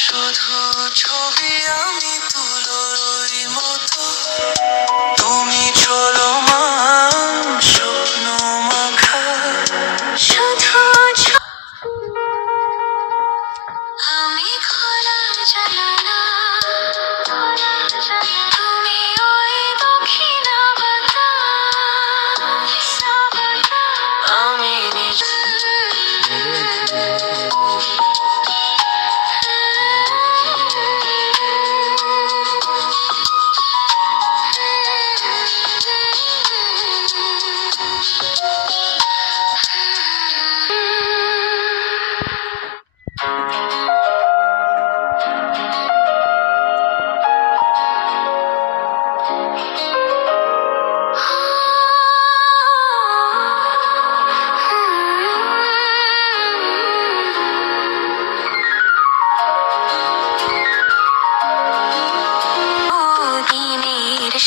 শুধু ছবি আমি তুলোর মতো, তুমি চলমান স্বপ্ন মাখা। শুধু আমি খোলা জানালা, তুমি ওই দক্ষিণা বাতাস, আমি নিজ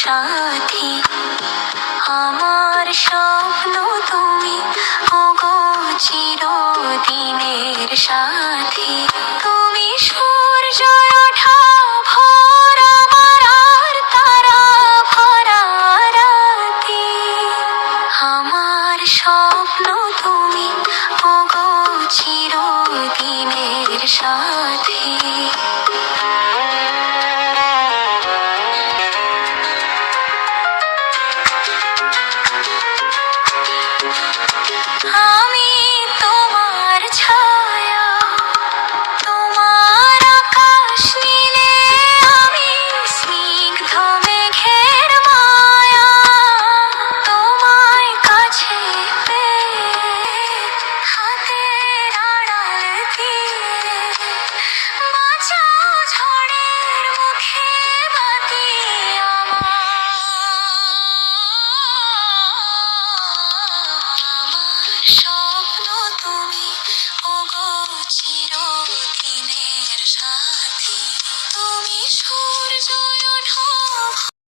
সাথী, আমার স্বপ্ন তুমি, ওগো চিরদিনের সাথী।